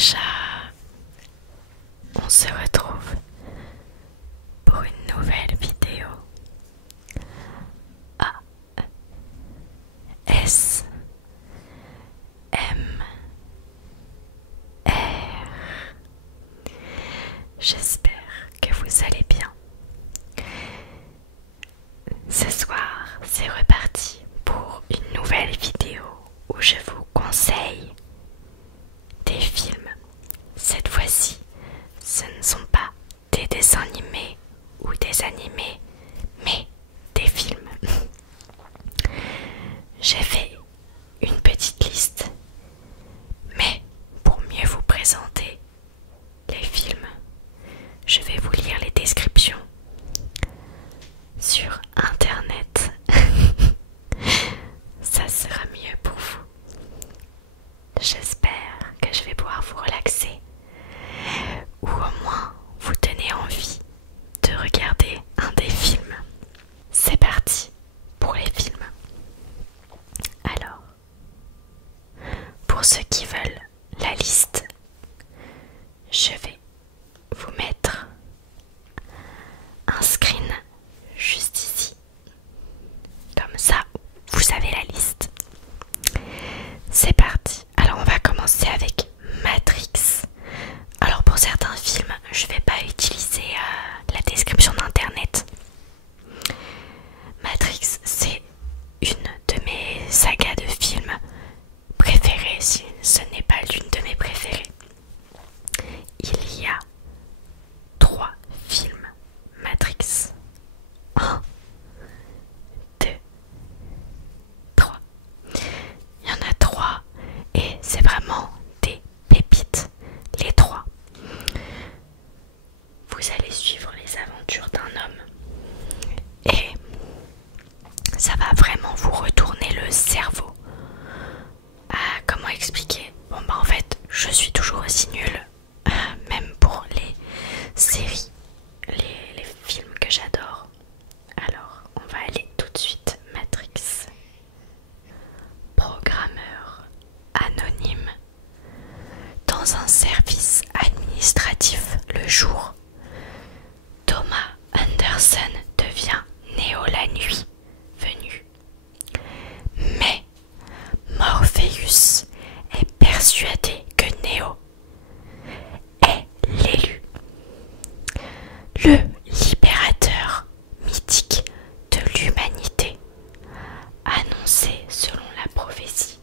déjà, on se retrouve pour une nouvelle vidéo. A S M R. J'espère que vous allez bien. Ce soir, c'est reparti pour une nouvelle vidéo où je vous conseille des films. Cette fois-ci, ce ne sont pas des dessins animés ou des animés, mais des films. J'ai fait une petite liste, mais pour mieux vous présenter les films, je vais vous lire les descriptions sur internet. Ça sera mieux pour vous. J'espère que je vais pouvoir vous relaxer ou au moins vous donner envie de regarder un des films. C'est parti pour les films. Alors, pour ceux qui veulent la liste, je vais vous mettre un screen juste ici. Comme ça, vous avez la liste. C'est parti. Alors on va commencer avec Matrix. Alors pour certains films, je vais pas utiliser la description d'internet. Matrix, c'est une de mes sagas de films préférées, si ce n'est pas l'une de mes préférées. Il y a 3 films Matrix. 1, 2, 3. Il y en a 3 et c'est vraiment des pépites, les 3. Vous allez suivre les aventures d'un homme et ça va vraiment vous retourner le cerveau. Comment expliquer? Bon bah en fait, je suis toujours aussi nulle, même pour les séries, les films que j'adore. Alors, on va aller tout de suite. Matrix. Programmeur anonyme. Dans un service administratif le jour, Thomas Anderson devient Néo la nuit venue. Mais Morpheus est persuadé que Néo est l'élu, le libérateur mythique de l'humanité, annoncé selon la prophétie.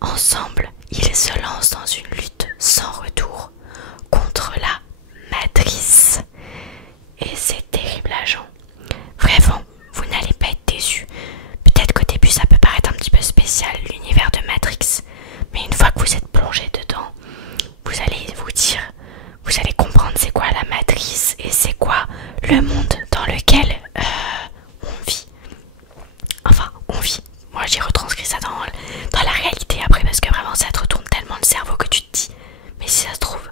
Ensemble, ils se lancent dans une lutte sans retour contre la matrice. Et c'est terrible, agent. Vraiment, vous n'allez pas être déçus. Peut-être qu'au début ça peut paraître un petit peu spécial, l'univers de Matrix, mais une fois que vous êtes plongé dedans, vous allez vous dire, vous allez comprendre c'est quoi la matrice et c'est quoi le monde dans lequel on vit. Enfin, on vit. Moi j'ai retranscrit ça dans la réalité après, parce que vraiment ça te retourne tellement le cerveau que tu te dis, mais si ça se trouve,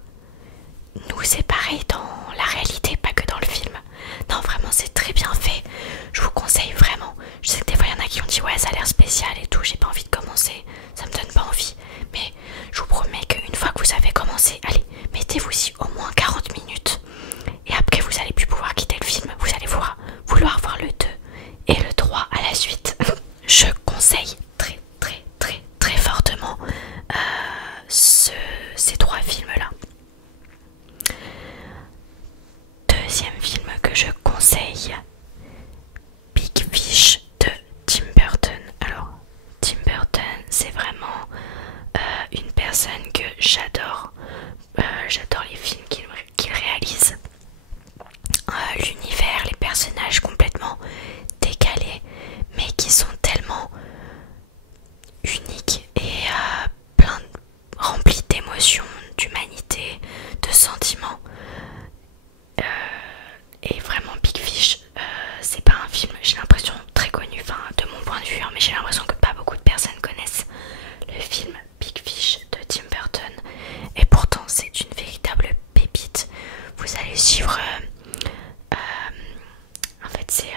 nous c'est pareil dans la réalité, pas que dans le film. Non, vraiment c'est très bien fait. Je vous conseille vraiment. Je sais que des fois il y en a qui ont dit ouais ça a l'air spécial et tout, j'ai pas envie de commencer, ça me donne pas envie. Mais je vous promets qu'une fois que vous avez commencé, allez, mettez-vous-y au moins 40 minutes. Et après vous allez plus pouvoir quitter le film. Vous allez vouloir voir le 2 et le 3 à la suite. Je conseille très très très très fortement ces 3 films-là. Deuxième film que je conseille, Big Fish de Tim Burton. Alors, Tim Burton, c'est vraiment une personne que j'adore. J'adore les films qu'il réalise. L'univers, les personnages complètement décalés, mais qui sont tellement uniques et remplis d'émotions, d'humanité, de sentiments. Et vraiment Big Fish, c'est pas un film, j'ai l'impression, très connu, enfin de mon point de vue, hein, mais j'ai l'impression que pas beaucoup de personnes connaissent le film Big Fish de Tim Burton, et pourtant c'est une véritable pépite. Vous allez suivre en fait c'est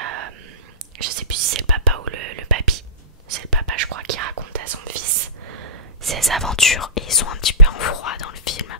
je sais plus si c'est le papa ou le papy, c'est le papa je crois, qui raconte à son fils ses aventures, et ils sont un petit peu en froid dans le film,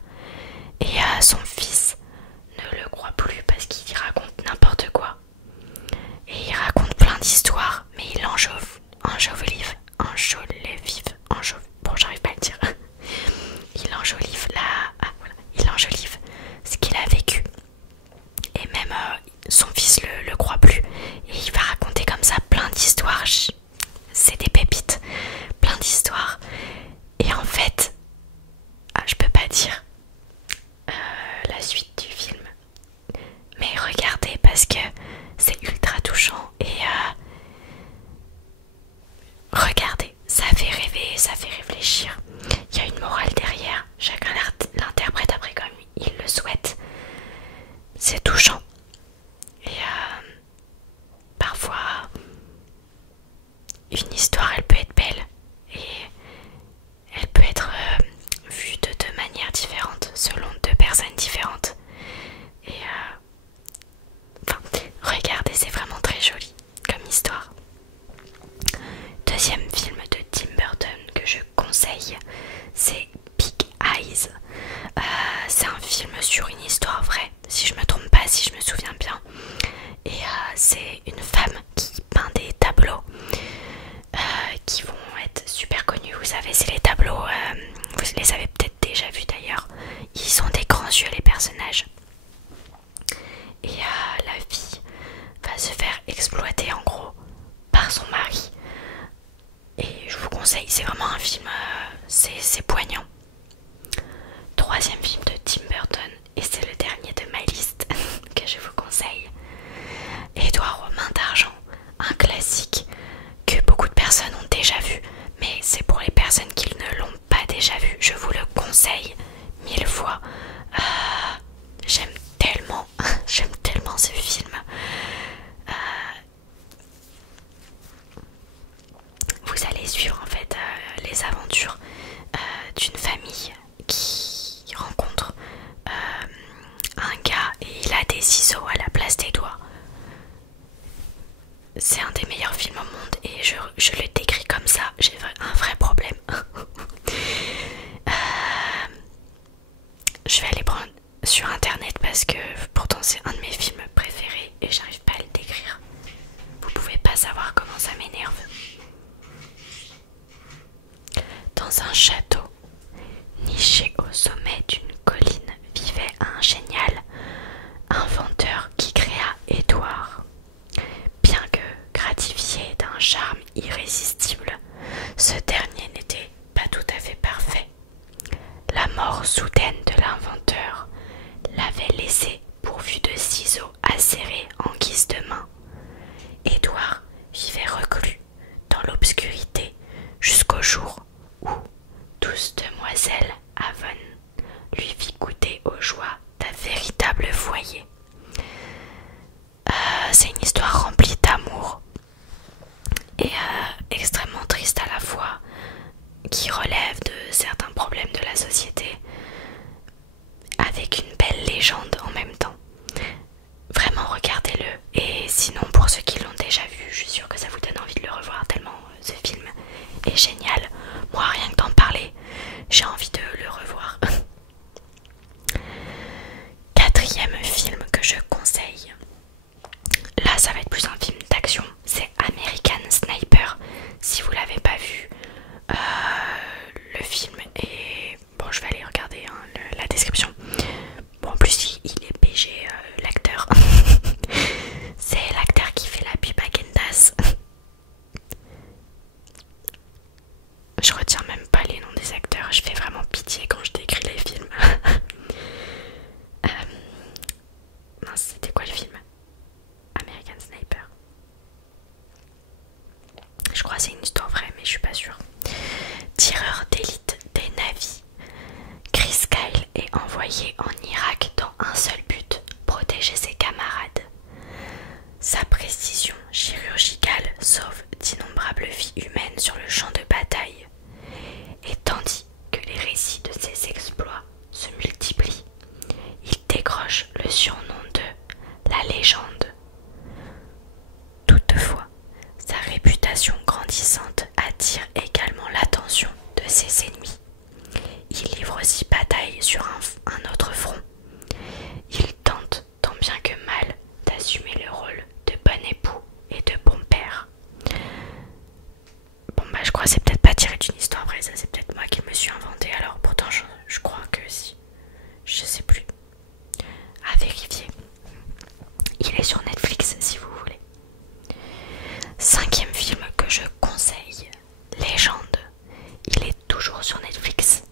c'est Big Eyes. C'est un film sur une histoire vraie, si je me trompe pas, si je me souviens bien. Et c'est une femme qui peint des tableaux qui vont être super connus. Vous savez, c'est les tableaux, vous les avez peut-être déjà vus d'ailleurs. Ils ont des grands yeux, les personnages. Et la fille va se faire exploiter en gros par son mari. Et je vous conseille, c'est vraiment un film, c'est poignant. Troisième film de Tim Burton, et c'est le dernier de ma liste que je vous conseille. Édouard aux mains d'argent, un classique que beaucoup de personnes ont déjà vu, mais c'est pour les personnes qui ne l'ont pas déjà vu, je vous le conseille 1000 fois. J'aime tellement, j'aime tellement ce film. Vous allez suivre en fait les aventures d'une famille qui rencontre un gars et il a des ciseaux à la place des doigts. C'est un des meilleurs films au monde et je le décris comme ça, j'ai un vrai problème. Je vais aller prendre sur internet parce que pourtant c'est un de mes films préférés et j'arrive pas à le décrire. Vous pouvez pas savoir comment ça m'énerve. Dans un château, niché au sommet d'une colline, vivait un génial inventeur qui créa Édouard. Bien que gratifié d'un charme irrésistible, ce dernier n'était pas tout à fait parfait. La mort soudaine de l'inventeur l'avait laissé pourvu de ciseaux acérés en guise de main. Édouard vivait reclus dans l'obscurité jusqu'au jour où douce demoiselle Avon lui fit goûter aux joies d'un véritable foyer. C'est une histoire remplie d'amour et extrêmement triste à la fois, qui relève de certains problèmes de la société, avec une belle légende en même temps. Vraiment, regardez-le. Et sinon, pour ceux qui l'ont déjà vu, je suis sûre que ça vous donne envie de le revoir tellement ce film est génial. Moi, rien que d'en parler, j'ai envie de le revoir. Quatrième film que je conseille. Là, ça va être plus un film d'action. C'est American Sniper. Si vous l'avez pas vu, le film est... Bon, je vais aller regarder la description. Bon, en plus, il est PG, l'acteur. C'est l'acteur qui fait la pub à Gendas. Je retiens même pas les noms des acteurs. Je fais vraiment pitié quand je décris les films. Mince, c'était quoi le film? American Sniper. Je crois que c'est une histoire vraie, mais je suis pas sûre. Tireur d'élite des navires, Chris Kyle est envoyé en Irak dans un seul but, protéger ses camarades. Sa précision chirurgicale sauve d'innombrables vies humaines sur le champ de bataille. Et tandis que les récits de ses exploits se multiplient, il décroche le surnom de la légende. Toutefois, sa réputation grandissante attire également l'attention de ses ennemis. Il livre aussi bataille sur un autre front. Il tente, tant bien que mal, d'assumer le rôle de bon époux et de bon père. Bon bah je crois que c'est peut-être pas tiré d'une histoire vraie, ça c'est peut-être moi qui me suis inventé, alors pourtant je crois que si. Je sais plus. À vérifier. Il est sur Netflix si vous voulez. Cinquième film que je conseille, Légende. Il est toujours sur Netflix.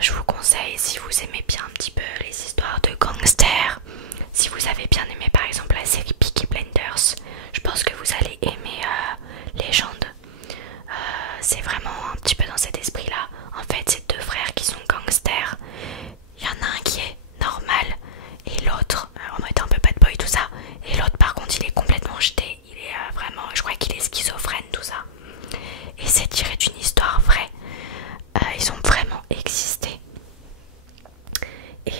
Je vous conseille si vous aimez bien un petit peu les histoires de gangsters, si vous avez bien aimé par exemple la série Peaky Blinders, je pense que vous allez aimer Légende. C'est vraiment un petit peu dans cet esprit là. En fait c'est deux frères qui sont gangsters. Il y en a un qui est normal et l'autre en mode un peu bad boy tout ça, et l'autre par contre il est complètement jeté. Il est vraiment, je crois qu'il est schizophrène tout ça, et c'est tiré d'une histoire vraie. Ils ont vraiment existé. Et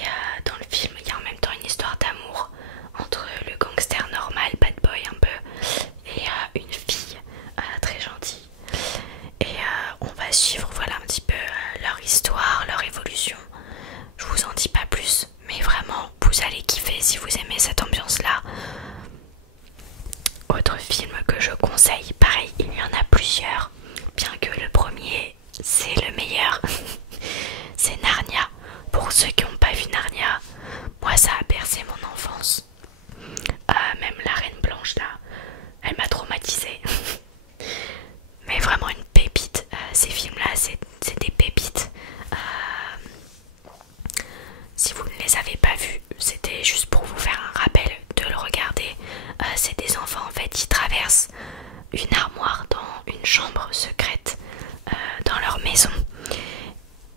dans le film, il y a en même temps une histoire d'amour entre le gangster normal, bad boy un peu, et une fille très gentille. Et on va suivre voilà un petit peu une armoire dans une chambre secrète dans leur maison.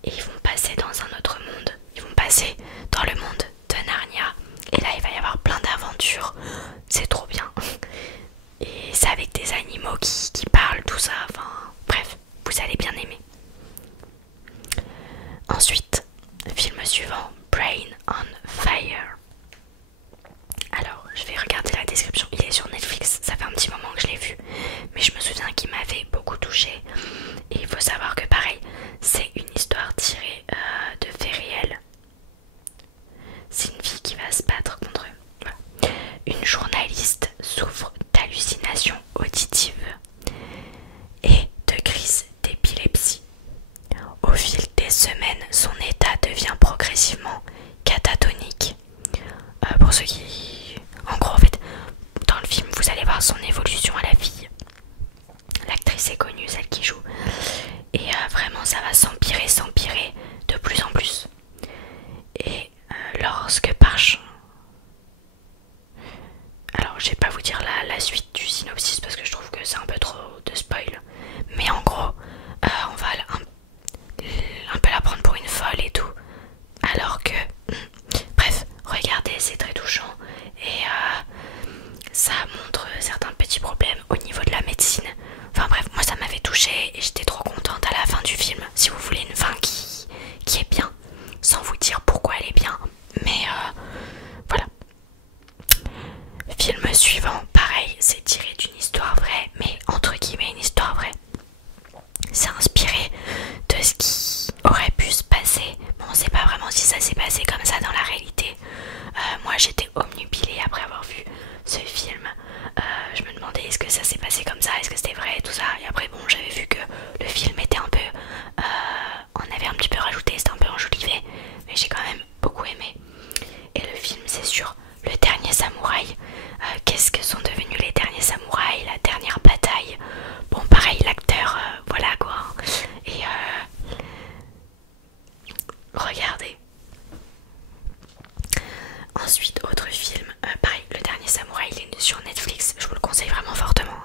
Et ils vont passer dans un autre monde. Ils vont passer dans le monde de Narnia. Et là il va y avoir plein d'aventures. C'est trop bien. Et c'est avec des animaux qui parlent, tout ça. Enfin bref, vous allez bien aimer. Ensuite, film suivant, Brain on Fire. Alors, je vais regarder la description, il est sur Netflix, ça fait un petit moment que je l'ai vu, mais je me souviens qu'il m'avait beaucoup touchée. Et il faut savoir que pareil, c'est une histoire tirée de faits réels. C'est une fille qui va se battre contre eux. Voilà. Une journaliste souffre d'hallucinations auditives et de crises d'épilepsie. Au fil des semaines, son état devient progressivement catatonique. Pour ceux qui... En gros, en fait, dans le film, vous allez voir son évolution à la fille. L'actrice est connue, celle qui joue. Et vraiment, ça va s'empirer de plus en plus. Et lorsque Parche... Alors, je vais pas vous dire la suite du synopsis parce que je trouve que c'est un peu trop de spoil. Mais en gros, on va un peu la prendre pour une folle et tout. Alors que... Bref, regardez, c'est très touchant. Et ça montre certains petits problèmes au niveau de la médecine. Enfin bref, moi ça m'avait touchée et j'étais trop contente à la fin du film. Si vous voulez une fin qui est bien, sans vous dire pourquoi elle est bien. Mais voilà. Film suivant, pareil, c'est tiré d'une histoire vraie, mais entre guillemets une histoire vraie. C'est inspiré de ce qui aurait pu se passer. Bon, on sait pas vraiment si ça s'est passé comme ça dans la réalité. Moi j'étais omnubilée après avoir vu ce film. Je me demandais est-ce que ça s'est passé comme ça, est-ce que c'était vrai, tout ça. Et après bon, j'avais vu que le film était un peu... on avait un petit peu rajouté, c'était un peu enjolivé. Mais j'ai quand même beaucoup aimé. Et le film c'est sur le dernier samouraï. Qu'est-ce que sont devenus les derniers samouraïs, la dernière bataille. Bon pareil, l'acteur, voilà quoi. Et regardez. Ensuite, autre film, pareil, le dernier samouraï, il est sur Netflix, je vous le conseille vraiment fortement.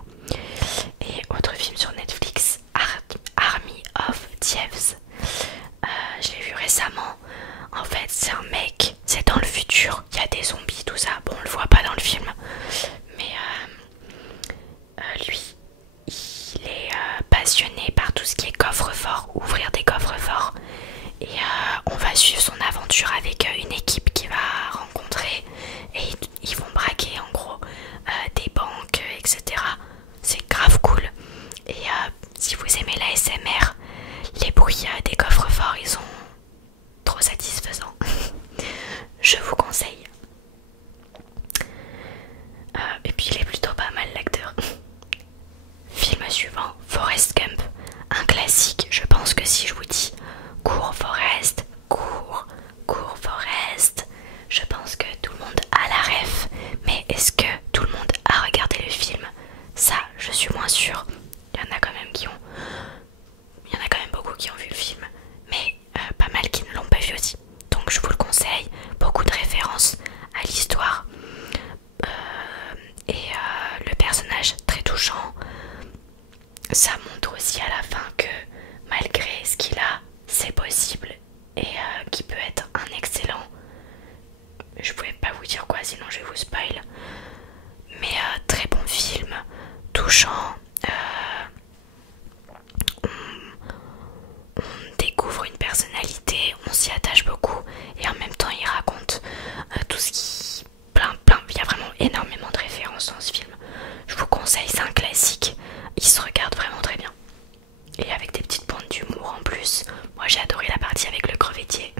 Et autre film sur Netflix, Army of Thieves. Je l'ai vu récemment. En fait, c'est un mec, c'est dans le futur, il y a des zombies, tout ça. Bon, on le voit pas dans le film, mais lui, il est passionné par tout ce qui est coffre-fort, ouvrir des coffres-forts. Et on va suivre son aventure avec une équipe qu'il va rencontrer. Et ils vont braquer en gros des banques, etc. C'est grave cool. Et si vous aimez la SMR, les bruits des coffres-forts, ils sont trop satisfaisants. Je vous conseille. Et puis il est plutôt pas mal l'acteur. Film suivant, Forrest Gump. Un classique, je pense que si je vous dis cours Forrest, cours Forrest, je pense que tout le monde a la ref. Mais est-ce que tout le monde a regardé le film? Ça, je suis moins sûre. Il y en a quand même qui ont... Il y en a quand même beaucoup qui ont vu le film. Mais pas mal qui ne l'ont pas vu aussi. Donc je vous le conseille. Beaucoup de références à l'histoire. Et le personnage très touchant. Ça montre aussi à la fin que malgré ce qu'il a, c'est possible. Et qui peut être un excellent... Je pouvais pas vous dire quoi, sinon je vais vous spoil. Mais très bon film, touchant. On découvre une personnalité, on s'y attache beaucoup. Et en même temps, il raconte tout ce qui... plein. Il y a vraiment énormément de références dans ce film. Je vous conseille, c'est un classique. Il se regarde vraiment très bien. Et avec des petites pointes d'humour en plus. Moi j'ai adoré la partie avec le crevettier.